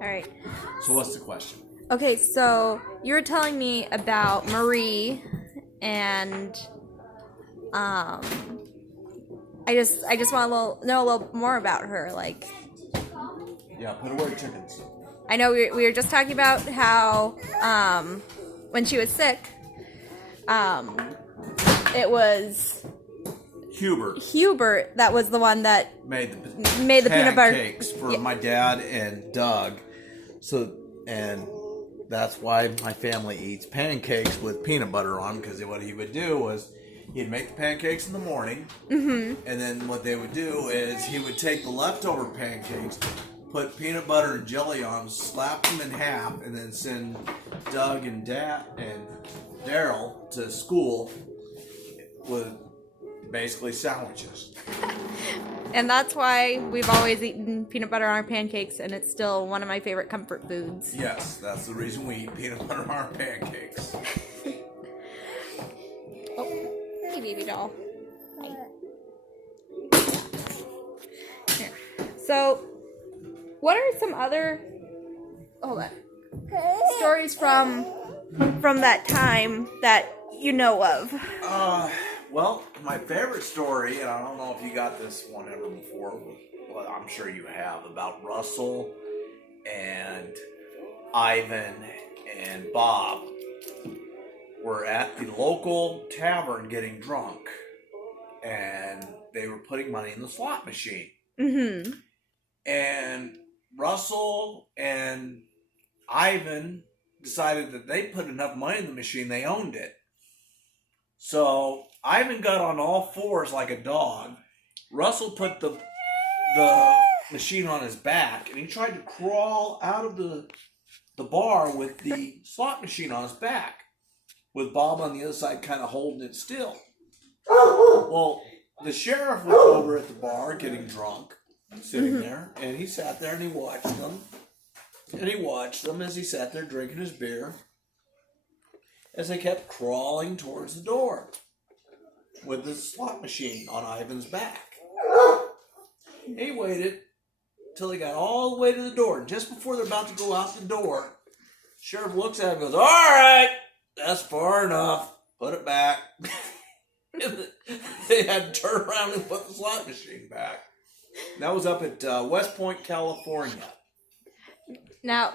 All right. So what's the question? Okay, so you were telling me about Marie, and um, I just want to know a little more about her. Like, Yeah, put away chickens. I know we were just talking about how when she was sick, it was Hubert that was the one that made the peanut butter cakes for my dad and Doug. And that's why my family eats pancakes with peanut butter on, because what he would do was he'd make the pancakes in the morning, and then what they would do is he would take the leftover pancakes, put peanut butter and jelly on them, slap them in half, and then send Doug and Dad and Daryl to school with basically sandwiches. And that's why we've always eaten peanut butter on our pancakes, and it's still one of my favorite comfort foods. Yes, that's the reason we eat peanut butter on our pancakes. Oh, hey, baby doll. Hi. Here. So, what are some other stories from that time that you know of? Well, my favorite story, and I don't know if you got this one ever before, but I'm sure you have, about Russell and Ivan and Bob were at the local tavern getting drunk, and they were putting money in the slot machine. Mm-hmm. And Russell and Ivan decided that they put enough money in the machine, they owned it. So Ivan got on all fours like a dog. Russell put the machine on his back, and he tried to crawl out of the bar with the slot machine on his back, with Bob on the other side kind of holding it still. Well, the sheriff was over at the bar getting drunk, sitting there, and he sat there and he watched them. And he watched them as he sat there drinking his beer, as they kept crawling towards the door with the slot machine on Ivan's back. He waited till they got all the way to the door. And just before they're about to go out the door, sheriff looks at him and goes, "All right, that's far enough. Put it back." They had to turn around and put the slot machine back. That was up at West Point, California. Now,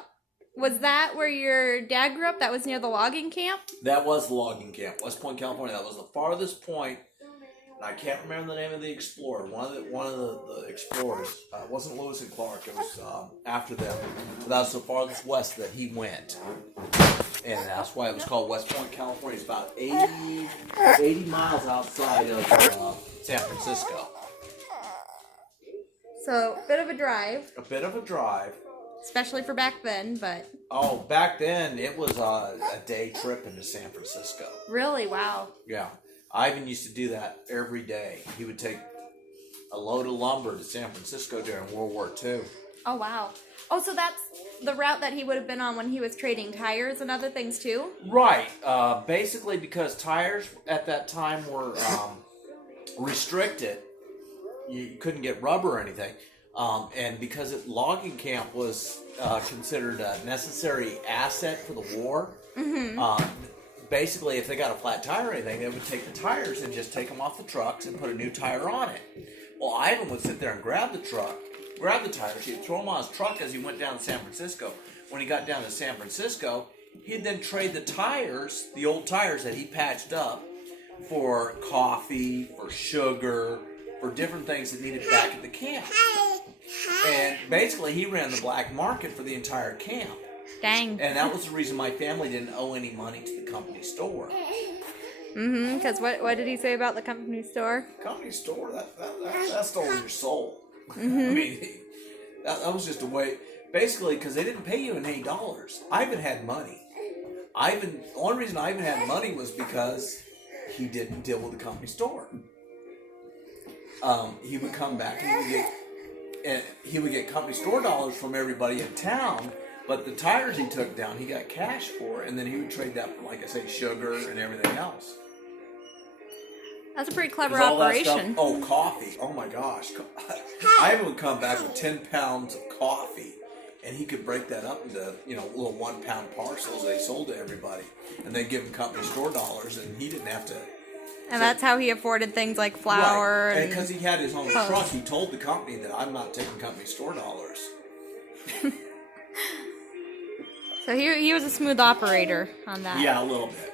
was that where your dad grew up? That was near the logging camp? That was the logging camp, West Point, California. That was the farthest point. And I can't remember the name of the explorer. One of the explorers. It wasn't Lewis and Clark. It was after them. But that was the farthest west that he went. And that's why it was called West Point, California. It's about 80 miles outside of San Francisco. So, a bit of a drive. A bit of a drive. Especially for back then, but... Oh, back then, it was a day trip into San Francisco. Really? Wow. Yeah. Ivan used to do that every day. He would take a load of lumber to San Francisco during World War II. Oh, wow. Oh, so that's the route that he would have been on when he was trading tires and other things, too? Right. Basically, because tires at that time were restricted. You couldn't get rubber or anything. And because logging camp was considered a necessary asset for the war, basically if they got a flat tire or anything, they would take the tires and just take them off the trucks and put a new tire on it. Well, Ivan would sit there and grab the tires, he'd throw them on his truck as he went down to San Francisco. When he got down to San Francisco, he'd then trade the tires, the old tires that he patched up, for coffee, for sugar, for different things that needed back at the camp. And basically, he ran the black market for the entire camp. Dang. And that was the reason my family didn't owe any money to the company store. Mm-hmm, because what did he say about the company store? Company store? That stole your soul. I mean, that was just a way... Basically, because they didn't pay you in any dollars. Ivan had money. The only reason Ivan had money was because he didn't deal with the company store. He would come back and he would get company store dollars from everybody in town, but the tires he took down, he got cash for, and then he would trade that for, like I say, sugar and everything else. That's a pretty clever operation. Coffee. Oh my gosh. Ivan would come back with 10 pounds of coffee. and he could break that up into little 1 pound parcels they sold to everybody, and they give him company store dollars, and he didn't have to. And that's how he afforded things like flour. Right. And And because he had his own clothes. truck, he told the company that I'm not taking company store dollars. So he was a smooth operator on that. Yeah, a little bit.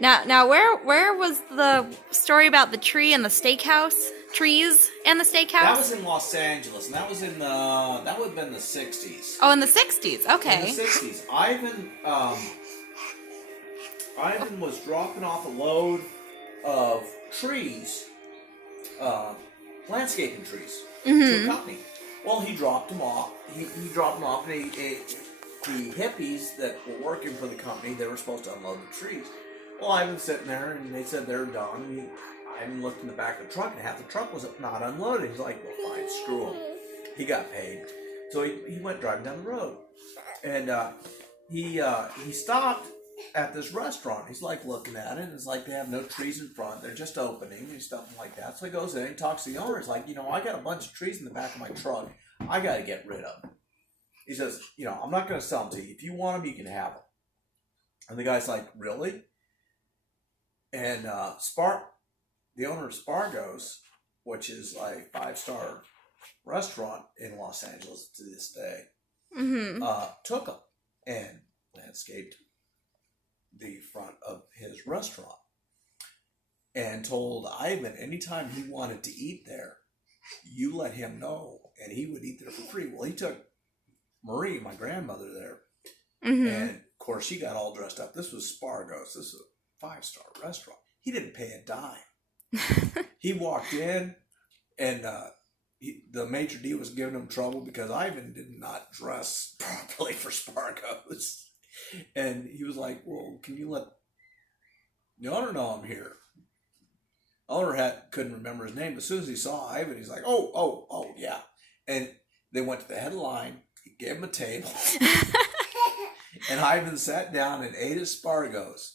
Now where was the story about the tree and the steakhouse? Trees and the steakhouse? That was in Los Angeles, and that was in that would have been the 60s. Oh, in the 60s. Okay. In the 60s, Ivan was dropping off a load of trees, landscaping trees, to a company. Well, he dropped them off. He dropped them off, and the hippies that were working for the company, they were supposed to unload the trees. Well, Ivan's sitting there, and they said they're done. And Ivan looked in the back of the truck, and half the truck was not unloaded. He's like, well, fine, screw him. He got paid. So he went driving down the road. And he stopped at this restaurant. He's like looking at it, and it's like they have no trees in front. They're just opening and stuff like that. So he goes in and talks to the owner. He's like, I got a bunch of trees in the back of my truck. I got to get rid of them. He says, I'm not going to sell them to you. If you want them, you can have them. And the guy's like, really? And the owner of Spargo's, which is like 5-star restaurant in Los Angeles to this day, took them and landscaped the front of his restaurant and told Ivan anytime he wanted to eat there, you let him know and he would eat there for free. Well, he took Marie, my grandmother, there, and of course she got all dressed up. This was Spargo's. This was a 5-star restaurant. He didn't pay a dime. He walked in, and the maitre d' was giving him trouble because Ivan did not dress properly for Spargo's. And he was like, well, can you let the owner know I'm here? The owner couldn't remember his name, but as soon as he saw Ivan, he's like, oh, yeah. And they went to the head of the line, he gave him a table, and Ivan sat down and ate at Spargo's.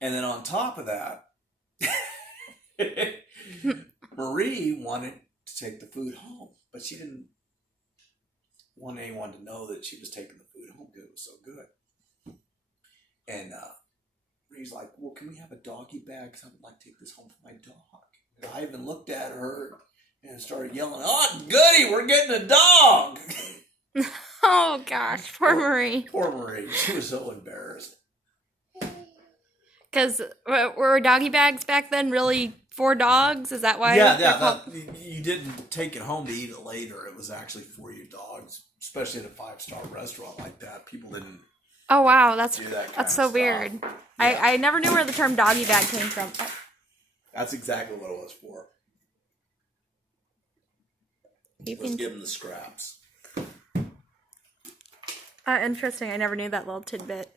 And then on top of that, Marie wanted to take the food home, but she didn't want anyone to know that she was taking the food home because it was so good. And Marie's like, well, can we have a doggy bag? Because I would like to take this home for my dog. And Ivan looked at her and started yelling, oh, goody, we're getting a dog. Oh, gosh. Poor Marie. Poor Marie. She was so embarrassed. Because were doggy bags back then really for dogs? Is that why? Yeah. You didn't take it home to eat it later. It was actually for your dogs, especially at a 5-star restaurant like that. People didn't. Oh wow, that's do that kind that's of so stuff. weird. Yeah. I never knew where the term doggy bag came from. Oh. That's exactly what it was for. You Let's can... give them the scraps. Interesting. I never knew that little tidbit.